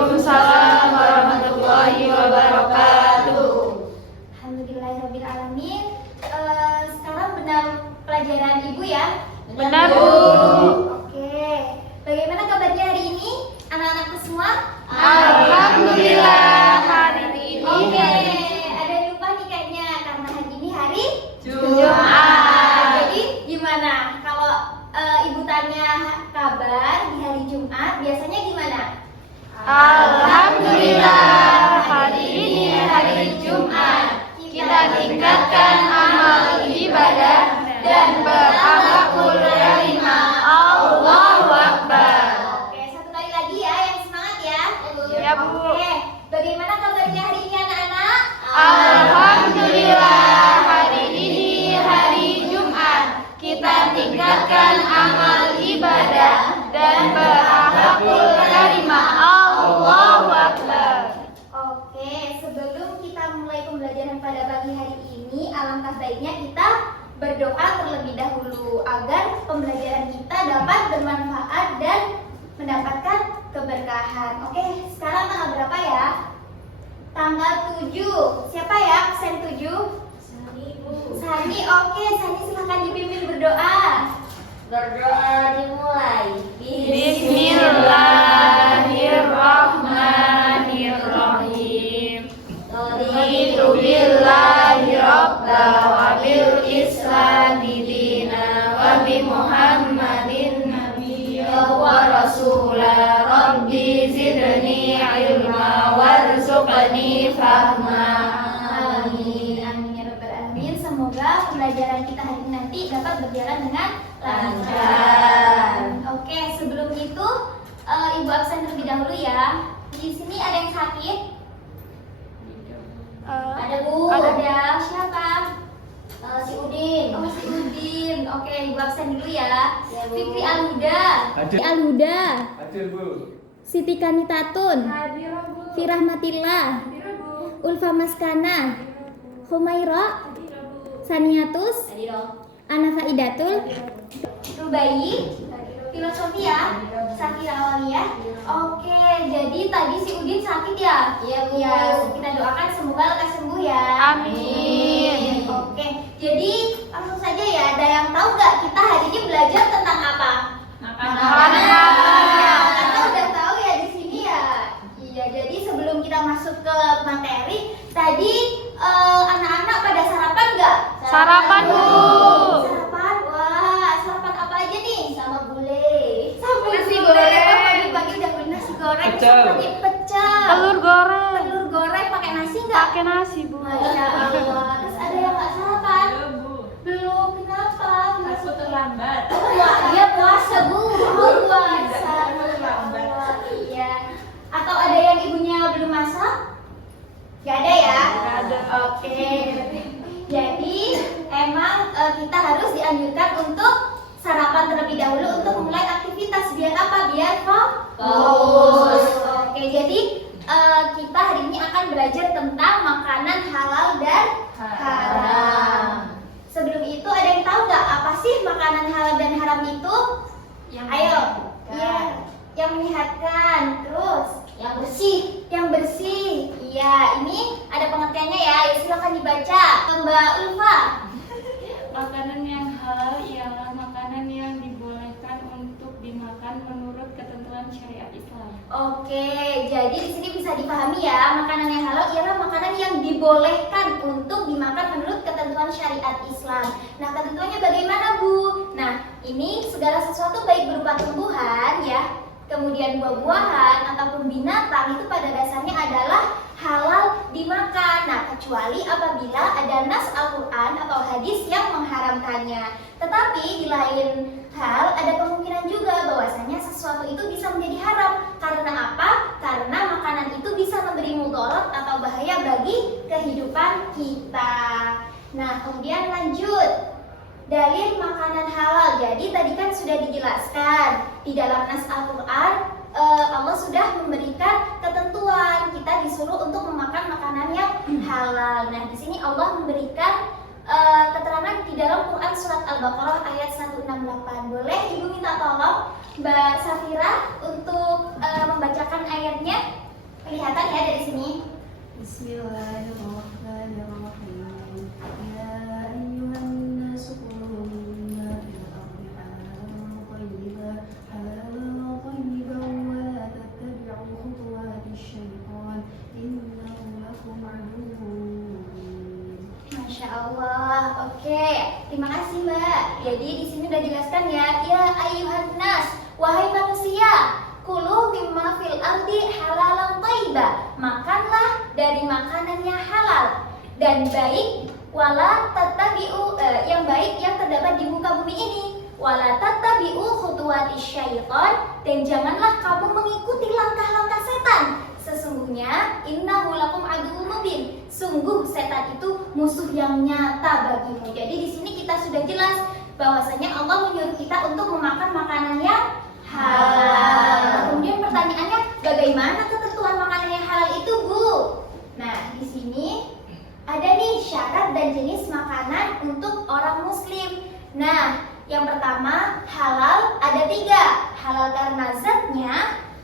Waalaikumsalam warahmatullahi wabarakatuh. Alhamdulillahirrabbilalamin. Sekarang benar pelajaran Ibu ya? Benar, Bu. Oke. Bagaimana kabarnya hari ini? Anak-anakku semua? Alhamdulillah hari ini. Oke. Ada yang lupa nih kayaknya karena hari ini hari Jumat. Jadi gimana? Kalau Ibu tanya kabar di hari Jumat, biasanya gimana? Alhamdulillah hari ini hari Jumat. Kita tingkatkan amal ibadah dan berakhlakul karimah. Allahu Akbar. Oke, satu kali lagi ya, yang semangat ya. Ya, Bu. Oke, bagaimana kabarnya hari ini anak-anak? Alhamdulillah hari ini hari Jumat. Kita tingkatkan amal ibadah dan berakhlakul karimah. Allahu Akbar. Oke, sebelum kita mulai pembelajaran pada pagi hari ini, alangkah baiknya kita berdoa terlebih dahulu agar pembelajaran kita dapat bermanfaat dan mendapatkan keberkahan. Oke, sekarang tanggal berapa ya? Tanggal 7. Siapa ya absen 7? Sani, oke, Sani silahkan dipimpin berdoa. Berdoa dimulai. Bismillahirrahmanirrahim. Raditu billahi rabba wa bil islami dina wa bi Muhammadin nabiyya wa rasula. Rabbi zidni ilma warzuqni fahma. Amin, amin ya rabbal alamin. Semoga pembelajaran kita hari ini nanti dapat berjalan dengan lancar. Oke, sebelum itu Ibu absen terlebih dahulu ya. Di sini ada yang sakit? Ada Bu. Ada siapa? Si Udin. Oh, si Udin. Oke, Ibu absen dulu ya. Ya, Bu. Fikri Alhuda. Hadir. Alhuda. Hadir, Bu. Siti Kanitatun. Firahmatillah. Ulfa Maskana. Humaira. Saniatus. Ana Faidatul. Rubai. Filosofia. Sakira Awaliyah. Oke, jadi tadi si Udin sakit ya? Iya, Bu. Ya, kita doakan semoga lekas sembuh ya. Amin. Oke, jadi langsung saja ya. Ada yang tahu nggak kita hari ini belajar tentang apa? Makanan. Kita udah tahu ya di sini ya. Iya, jadi sebelum kita masuk ke materi, tadi anak-anak pada sarapan nggak? Sarapan, Bu. Sarapan, wah, sarapan apa aja nih? Sama gulai. Sama Nasi gulai. goreng. Wah, pagi-pagi udah beli nasi goreng. Pecel. Seperti pecel. Telur goreng. Telur goreng pakai nasi nggak? Pakai nasi, Bu. Masya Allah. Terus ada yang nggak sarapan? Belum. Kenapa? Aku terlambat. Wah, dia puasa Bu. Oh, puasa. Aku terlambat. Iya. Atau ada yang ibunya belum masak? Gak ada ya? Gak ada. Oke. Jadi emang kita harus dianjurkan untuk sarapan terlebih dahulu untuk memulai aktivitas. Biar apa? Biar fokus. Oke. Jadi kita hari ini akan belajar tentang makanan halal dan haram. Sebelum itu ada yang tahu nggak apa sih makanan halal dan haram itu? Ayo. Iya. Yang menyehatkan. Terus Yang bersih. yang bersih. Iya, ini ada pengertiannya ya. Ayo silakan dibaca. Mbak Ulfa. Makanan yang halal ialah makanan yang dibolehkan untuk dimakan menurut ketentuan syariat Islam. Oke, jadi di sini bisa dipahami ya, makanan yang halal ialah makanan yang dibolehkan untuk dimakan menurut ketentuan syariat Islam. Nah, ketentuannya bagaimana, Bu? Nah, ini segala sesuatu baik berupa tumbuhan ya, kemudian buah-buahan ataupun binatang itu pada dasarnya adalah halal dimakan. Nah, kecuali apabila ada nas Al-Quran atau hadis yang mengharamkannya. Tetapi di lain hal ada kemungkinan juga bahwasanya sesuatu itu bisa menjadi haram. Karena apa? Karena makanan itu bisa memberi mudarat atau bahaya bagi kehidupan kita. Nah, kemudian lanjut. Dalil makanan halal. Jadi tadi kan sudah dijelaskan di dalam nas Al-Quran, Allah sudah memberikan ketentuan kita disuruh untuk memakan makanan yang halal. Nah, di sini Allah memberikan keterangan di dalam Quran surat Al-Baqarah ayat 168. Boleh Ibu minta tolong Mbak Safira untuk membacakan ayatnya? Jadi di sini udah jelaskan ya, ya ayuhan nas, wahai manusia, kulu mimma fil ardi halalan thayyiba. Makanlah dari makanan yang halal dan baik, wala tattabi'u yang baik yang terdapat di muka bumi ini. Wala tattabi'u khutuwatis syaitan, dan janganlah kamu mengikuti langkah-langkah setan. Sesungguhnya innahu lakum aduwwun mubin. Sungguh setan itu musuh yang nyata bagimu. Jadi di sini kita sudah jelas bahwasanya Allah menyuruh kita untuk memakan makanan yang halal. Kemudian pertanyaannya, bagaimana ketentuan makanan yang halal itu, Bu? Nah, di sini ada nih syarat dan jenis makanan untuk orang muslim. Nah, yang pertama, halal ada 3. Halal karena zatnya,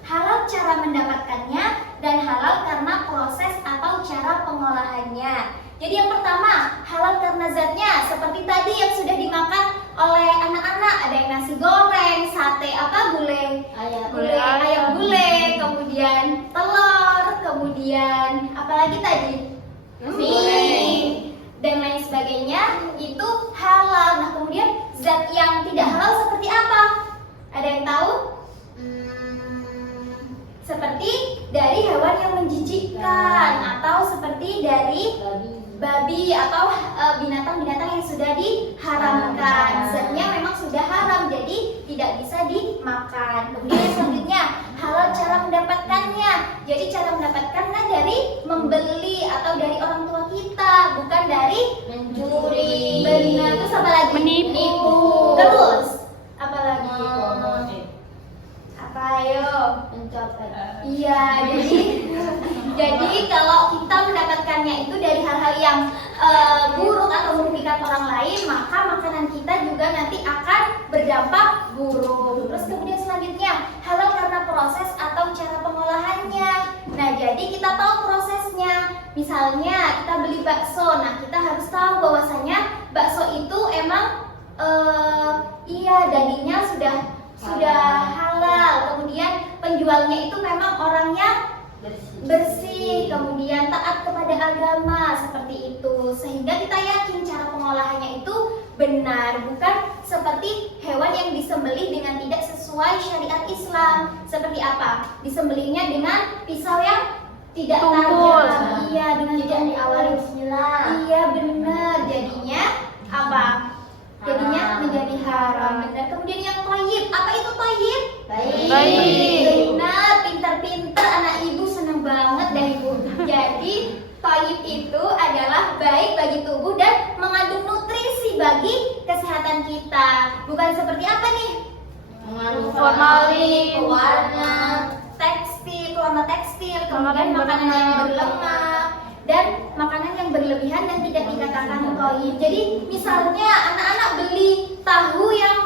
halal cara mendapatkannya, dan halal karena proses atau cara pengolahannya. Jadi yang pertama, halal karena zatnya, seperti tadi yang sudah dimakan oleh anak-anak. Ada yang nasi goreng, sate gulai, ayam gulai, kemudian telur, kemudian apalagi tadi? Mie dan lain sebagainya, itu halal. Nah, kemudian zat yang tidak halal seperti apa? Ada yang tahu? Seperti dari hewan yang menjijikkan, atau seperti dari babi atau binatang-binatang yang sudah diharamkan. Zatnya memang sudah haram, jadi tidak bisa dimakan. Kemudian selanjutnya, halal cara mendapatkannya. Jadi cara mendapatkannya dari membeli atau dari orang tua kita, bukan dari mencuri. Benar. Terus apa lagi? Menipu. Terus apa lagi? Apa ayo? Iya, jadi kalau kita mendapatkannya itu dari hal-hal yang buruk atau merugikan orang lain, maka makanan kita juga nanti akan berdampak buruk. Terus kemudian selanjutnya, halal karena proses atau cara pengolahannya. Nah, jadi kita tahu prosesnya. Misalnya kita beli bakso, nah kita harus tahu bahwasanya bakso itu emang dagingnya sudah halal. Kemudian penjualnya itu memang orangnya bersih, kemudian taat kepada agama, seperti itu. Sehingga kita yakin cara pengolahannya itu benar, bukan seperti hewan yang disembelih dengan tidak sesuai syariat Islam. Seperti apa? Disembelihnya dengan pisau yang tidak tajam. Iya, dengan tidak diawali bismillah. Iya, benar. Jadinya apa? Jadinya menjadi haram. Dan kemudian yang thayyib, apa itu thayyib? Baik. Benar, pintar-pintar anak ibu, senang banget dah ibu. Jadi thayyib itu adalah baik bagi tubuh dan mengandung nutrisi bagi kesehatan kita. Bukan seperti apa nih? Mengandung Formalin, warna warna tekstil, kemudian makanan yang berlemak dan makanan yang berlebihan dan tidak dikatakan thayyib. Jadi misalnya anak-anak beli tahu yang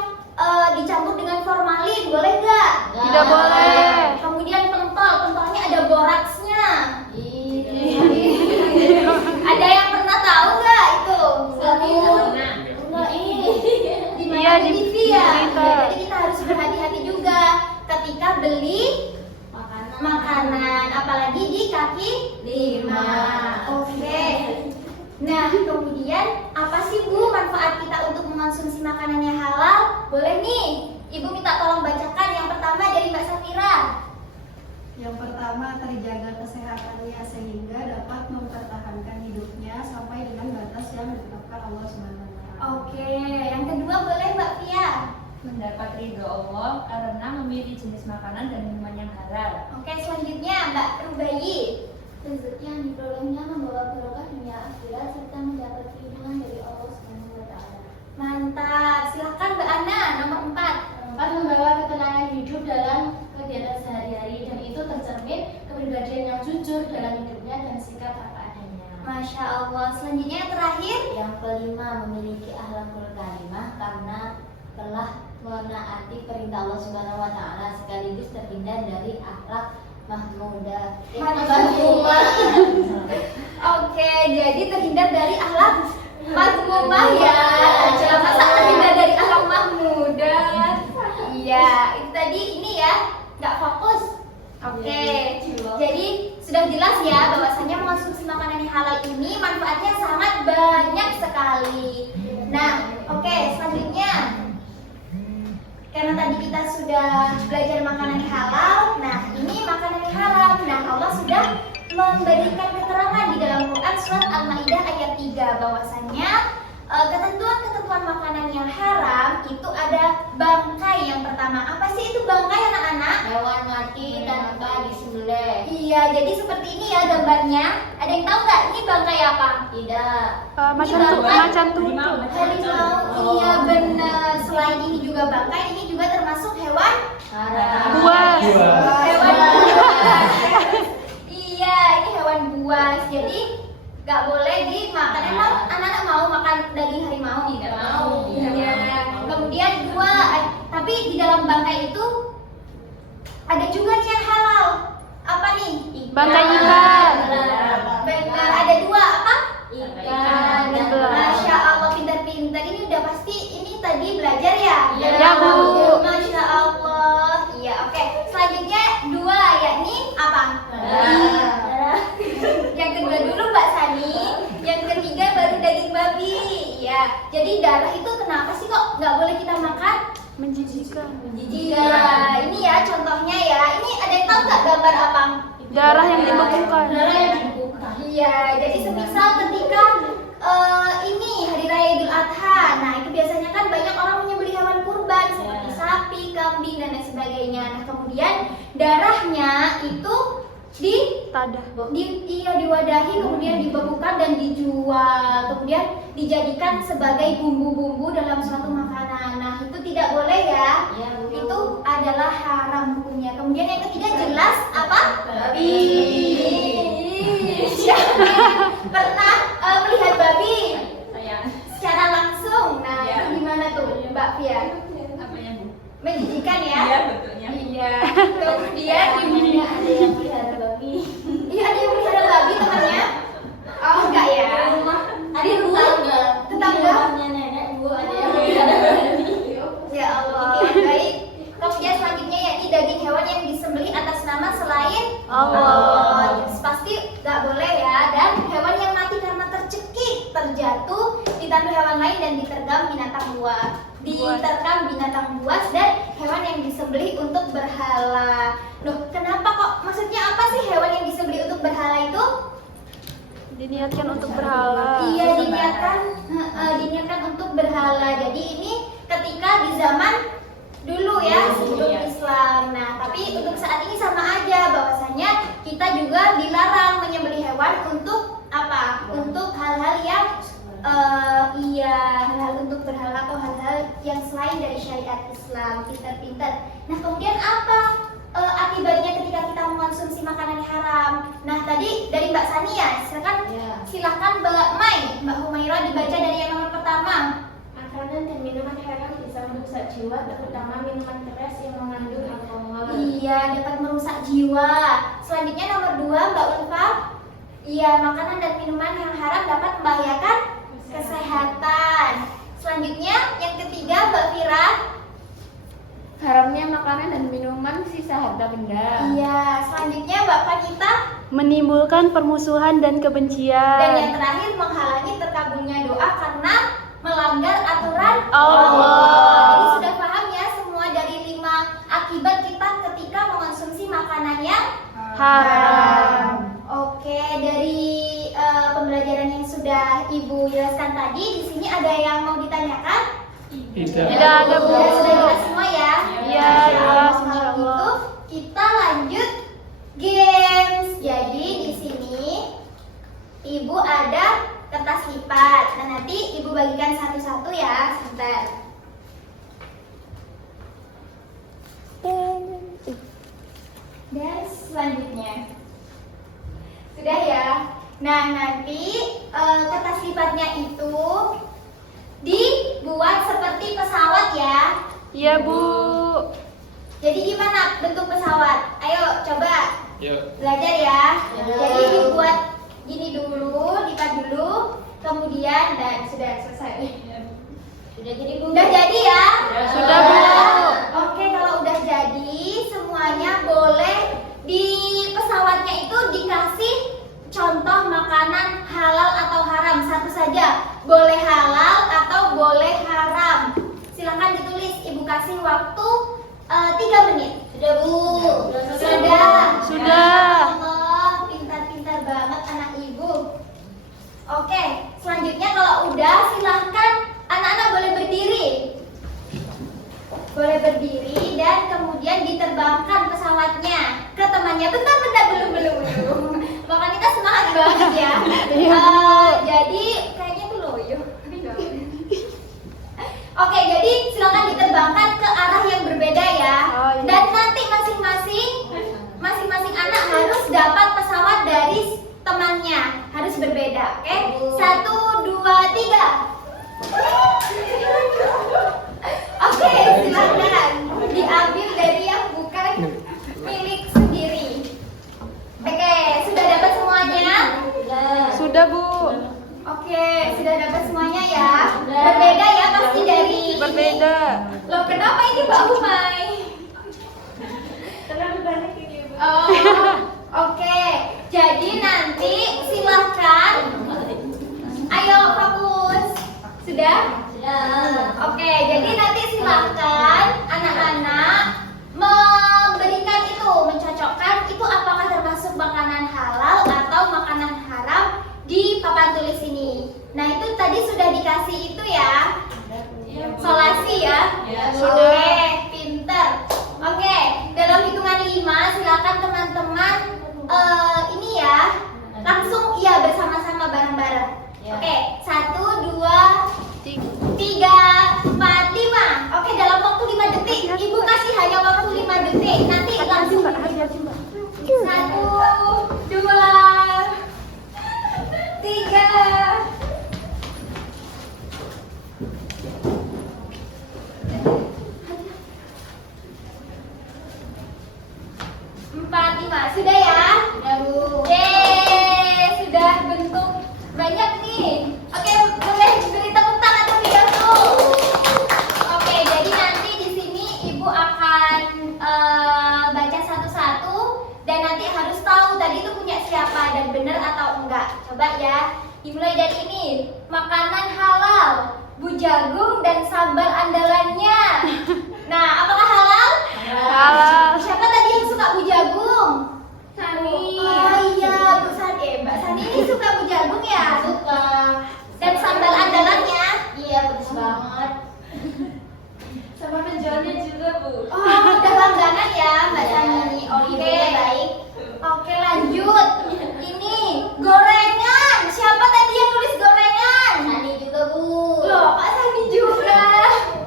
dicampur dengan formalin, boleh nggak? Tidak boleh. Kemudian pentolnya ada boraksnya. Ada yang pernah tahu nggak itu? Iya, di TV ya. berita. Jadi kita harus berhati-hati juga ketika beli makanan, apalagi di kaki 5. Oke. Nah, kemudian apa sih Bu manfaat kita untuk mengonsumsi makanan yang halal? Boleh nih, Ibu minta tolong bacakan yang pertama dari Mbak Safira. Yang pertama, terjaga kesehatannya sehingga dapat mempertahankan hidupnya sampai dengan batas yang ditetapkan Allah SWT. Oke, yang kedua boleh Mbak Fia. Mendapat ridho Allah karena memilih jenis makanan dan minuman yang halal. Oke, selanjutnya Mbak Rubayi. Rezeki yang diperolehnya membawa barokah dunia akhirat serta mendapat perlindungan dari Allah SWT. Mantap, silahkan Mbak Ana, nomor 4. 4. Membawa ketenangan hidup dalam kegiatan sehari-hari, dan itu tercermin kepribadian yang jujur dalam hidupnya dan sikap apa adanya. Masya Allah. Selanjutnya yang terakhir. Yang kelima, memiliki akhlakul karimah karena telah menaati perintah Allah Subhanahu wa taala sekaligus terhindar dari akhlak mahmudah. Oke, jadi terhindar dari akhlak mazmumah ya. Jangan masa terhindar dari akhlak mahmudah. Iya, itu tadi ini ya, nggak fokus. Oke, jadi sudah jelas ya bahwasanya mengonsumsi makanan yang halal ini manfaatnya sangat banyak sekali. Nah, oke, selanjutnya Karena tadi kita sudah belajar makanan halal, nah ini makanan haram. Nah Allah sudah memberikan keterangan di dalam Quran surat Al-Maidah ayat 3 bahwasannya ketentuan-ketentuan makanan yang haram itu ada bangkai yang pertama. Apa sih itu bangkai anak-anak? Hewan mati tanpa disembelih. Iya, jadi seperti ini ya gambarnya. Ada yang tahu nggak ini bangkai apa? Tidak. Macan tutul. Harimau. Iya benar. Selain ini juga bangkai, ini juga termasuk hewan Haram. Buas. hewan buas. Iya, ini hewan buas. Jadi nggak boleh dimakan. Emang anak-anak mau makan daging harimau? Tidak mau. Iya. Kemudian dua, tapi di dalam bangkai itu ada juga nih yang halal. Apa nih? Bangkai ikan. Benar, ada dua apa? Ikan dan Masya Allah, pintar-pintar. Ini udah pasti ini tadi belajar ya? Ya, Bu. Masya Allah. Iya, oke. Selanjutnya dua, yakni apa? Yang kedua dulu Mbak Sani. Yang ketiga baru daging babi. Ya. Jadi darah itu kenapa sih kok nggak boleh kita makan? Menjijikan. Iya, ini ya contohnya ya. Ini ada yang tahu nggak gambar apa? Darah yang dibekukan. Iya, jadi semisal ketika ini hari raya Idul Adha, nah itu biasanya kan banyak orang menyembelih hewan kurban seperti sapi, kambing dan lain sebagainya. Nah kemudian darahnya itu Tadah. diwadahi, kemudian dibekukan dan dijual, kemudian dijadikan sebagai bumbu-bumbu dalam suatu makanan. Nah itu tidak boleh ya. Ya, Bu. Itu adalah haram hukumnya. Kemudian yang ketiga jelas apa? Babi. Pernah melihat babi Saya secara langsung? Nah Iya. itu gimana tuh Mbak Fia? apanya Bu? Menjijikan ya? Iya betulnya. Iya. Kemudian Temannya ada yang pelihara babi. iya ada yang melihara babi temannya? Oh enggak ya? Ada tetangga. Tetangga? Rumahnya nenek, Bu, ada yang pelihara babi. Ya Allah, baik. Kemudian selanjutnya yakni daging hewan yang disembelih atas nama selain Allah. Pasti nggak boleh ya. Dan hewan yang mati karena tercekik, terjatuh, ditandu hewan lain dan diterkam binatang buas. Diterkam binatang buas dan hewan yang disembelih untuk berhala. Loh, kenapa kok? Maksudnya apa sih hewan yang disembelih untuk berhala itu? Diniatkan untuk berhala. Iya, diniatkan untuk berhala. Jadi ini ketika di zaman dulu ya sebelum Islam. Nah, tapi untuk saat ini sama aja bahwasanya kita juga dilarang menyembelih hewan untuk apa? Untuk hal-hal yang hal-hal untuk berhala atau hal-hal yang selain dari syariat Islam. Pintar-pintar. Nah, kemudian apa akibatnya ketika kita mengkonsumsi makanan haram? Nah, tadi dari Mbak Sani ya, silakan Mbak Mai, Mbak Humaira dibaca dari yang nomor pertama. Makanan dan minuman haram bisa merusak jiwa, terutama minuman keras yang mengandung alkohol. Iya, dapat merusak jiwa. Selanjutnya nomor 2, Mbak Ulfa. Iya, makanan dan minuman yang haram dapat membahayakan kesehatan. Selanjutnya yang ketiga, Mbak Fira. Haramnya makanan dan minuman sisa harta benda. Iya, selanjutnya Mbak Panita. Menimbulkan permusuhan dan Dan kebencian. yang terakhir menghalangi terkabulnya doa karena melanggar aturan Allah. Jadi sudah paham ya semua dari 5 akibat kita ketika mengonsumsi makanan yang Haram. Oke, dari pembelajaran yang sudah Ibu jelaskan tadi, di sini ada yang mau ditanyakan? Tidak ada, Bu. Sudah jelas semua ya? Iya, Masya jelas, Allah. insya Kalau Allah. gitu kita lanjut games. Jadi di sini Ibu ada kertas lipat. Nah, nanti Ibu bagikan satu-satu ya, sebentar. Dan selanjutnya sudah ya. Nah, nanti kertas lipatnya itu dibuat seperti pesawat ya. Iya, Bu. Jadi gimana bentuk pesawat? Ayo coba Yuk. belajar ya. Jadi dibuat gini dulu, lipat dulu, kemudian dan sudah selesai. Sudah jadi, Bu. Udah jadi ya? Sudah, Bu. Oke, kalau udah jadi semuanya boleh di pesawatnya itu dikasih contoh makanan halal atau haram satu saja. Boleh halal atau boleh haram. Silakan ditulis Ibu kasih waktu 3 menit. Sudah Bu? Sudah. Allah, pintar-pintar banget anak ibu. Oke, selanjutnya kalau udah silahkan anak-anak boleh berdiri. Boleh berdiri dan kemudian diterbangkan pesawatnya ke temannya. Bentar, belum. Makanya kita semangat banget ya. Jadi kayaknya tuh loyo. Oke, jadi silakan diterbangkan ke arah yang berbeda ya. Oh, iya. Dan nanti masing-masing anak harus dapat pesawat dari temannya. Harus berbeda, oke? 1, 2, 3. Oke, silakan diambil dari yang bukan milik sendiri. Oke, sudah dapat semuanya? Sudah Bu. Oke, sudah dapat semuanya ya. Berbeda ya pasti dari Berbeda. Loh, kenapa ini Mbak Umay? Terlalu banyak ini Bu. Oh, oke. Jadi nanti silahkan. Ayo fokus. Sudah? Oke, jadi nanti silahkan anak-anak memberikan itu, mencocokkan itu apakah termasuk makanan halal atau makanan haram di papan tulis ini. Nah, itu tadi sudah dikasih itu ya. Solasi ya. Sudah. Oke, pinter. Oke, dalam hitungan 5 silakan teman-teman ini ya, langsung iya bersama-sama bareng-bareng. Oke, 1, 2, 3, 4, 5. Oke, dalam waktu 5 detik. Ibu kasih hanya waktu 5 detik. Nanti langsung. 1, 2, 3. 4, 5. Sudah ya? Sudah Bu. Sudah bentuk banyak nih. Oke, boleh beri tepuk tangan terlebih dahulu. Oke, jadi nanti di sini Ibu akan baca satu-satu dan nanti harus tahu tadi itu punya siapa dan benar atau enggak. Coba ya. Dimulai dari ini. Makanan halal, Bu Jagung dan sambal andalannya. Nah, apakah halal? Halal. Siapa tadi yang suka Bu Jagung? Sani. Oh iya, Bu Sani. Mbak Sani ini suka Bu Jagung ya? Suka. Dan sambal andalannya? Iya, pedes banget. Sama menjualnya juga Bu. Oh, udah langganan ya Mbak Sani. Oke, Ibunya baik. Oke, lanjut. Ini gorengan. Siapa tadi yang nulis gorengan? Sani juga Bu. Loh, Pak Sani juga.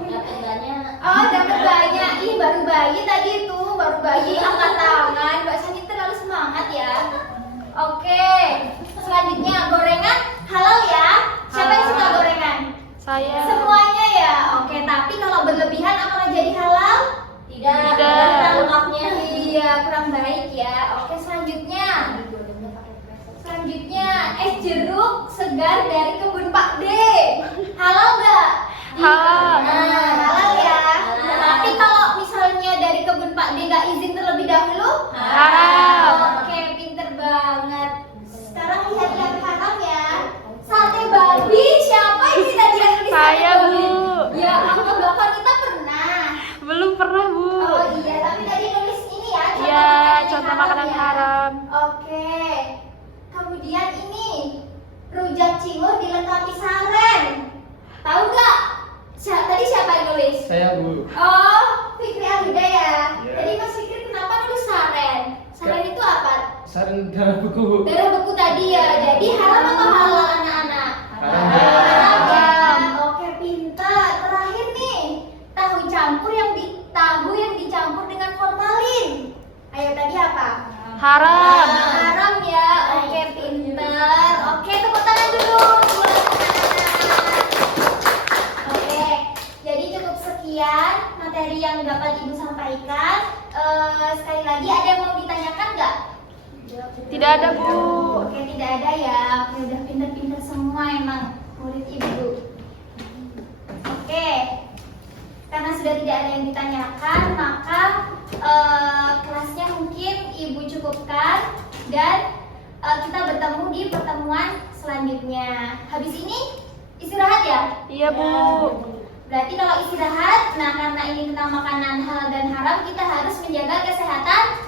Dapat banyak. Oh, dapat banyak. Ih, baru bayi tadi itu, baru bayi angkat tangan. Mbak Sani terlalu semangat ya. Oke, selanjutnya gorengan halal ya. Siapa yang suka gorengan? Saya. Semuanya ya. Oke, tapi kalau berlebihan apakah jadi halal? Tidak. Tidak. Kurang lemaknya. Iya, kurang baik ya. Oke, selanjutnya. Selanjutnya es jeruk segar dari kebun Pak D. Halal nggak? Halal. Nah, halal ya. Halal. Tapi kalau misalnya dari kebun Pak D nggak izin terlebih dahulu? Haram. Oke, pinter banget. Sekarang lihat yang haram ya. Sate babi. Siapa ini tadi yang nulis sate Saya, babi? Bu. Ya, ampun Bapak kita pernah. Belum pernah Bu. Oh iya, tapi tadi nulis ini ya. Iya, yang contoh makanan ya. haram. Oke. Kemudian ini rujak cingur dilengkapi saren. Tahu nggak? Tadi siapa yang nulis? Saya Bu. Oh, Fikri Ahuda ya. Iya. Tadi Mas Fikri kenapa nulis saren? Saren itu apa? Saran darah buku. Darah beku tadi ya. Jadi haram atau halal anak-anak? Haram. Haram ya. Oke, pintar. Terakhir nih, tahu yang dicampur dengan formalin. Ayo tadi apa? Haram. Haram ya. Oke, pintar. Oke, tepuk tangan dulu buat anak-anak. Oke, jadi cukup sekian materi yang dapat Ibu sampaikan. Sekali lagi ada yang mau ditanyakan nggak? Tidak ada Bu. Oke, tidak ada ya. Oke, udah pinter-pinter semua emang murid Ibu. Oke, karena sudah tidak ada yang ditanyakan, maka kelasnya mungkin Ibu cukupkan dan kita bertemu di pertemuan selanjutnya. Habis ini istirahat ya? Iya Bu. Berarti kalau istirahat, nah karena ini tentang makanan halal dan haram, kita harus menjaga kesehatan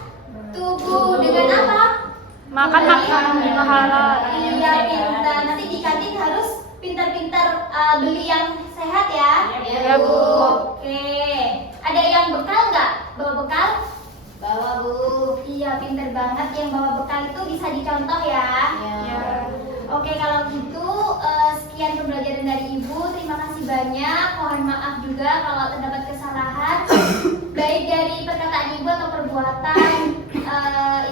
tubuh dengan apa? Makan makanan yang halal. Iya, pintar. Nanti di kantin harus pintar-pintar beli yang sehat ya. Iya, Bu. Oke. Ada yang bekal nggak? Bawa bekal? Bawa Bu. Iya, pintar banget. Yang bawa bekal itu bisa dicontoh ya. Ya. Oke, kalau gitu sekian pembelajaran dari Ibu. Terima kasih banyak. Mohon maaf juga kalau terdapat kesalahan baik dari perkataan Ibu atau perbuatan.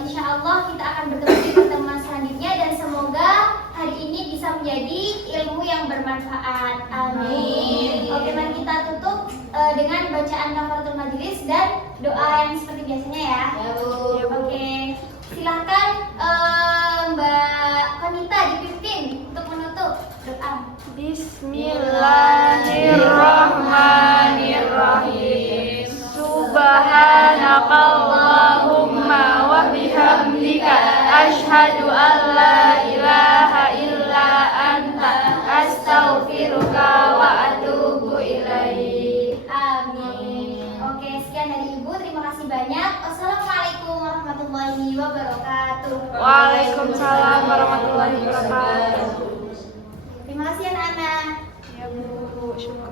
Insya Allah kita akan bertemu di pertemuan selanjutnya dan semoga hari ini bisa menjadi ilmu yang bermanfaat. Amin. Oke, mari kita tutup dengan bacaan kafaratul majelis dan doa yang seperti biasanya ya. Ya Bu. Oke, silahkan Mbak Konita dipimpin untuk menutup doa. Bismillahirrahmanirrahim. Subhanakallahumma wa bihamdika asyhadu an la ilaha illa anta astaghfiruka wa atubu ilaik. Amin. Oke, sekian dari Ibu. Terima kasih banyak. Wassalamualaikum warahmatullahi wabarakatuh. Waalaikumsalam warahmatullahi wabarakatuh. Terima kasih anak-anak. Ya Bu, syukur.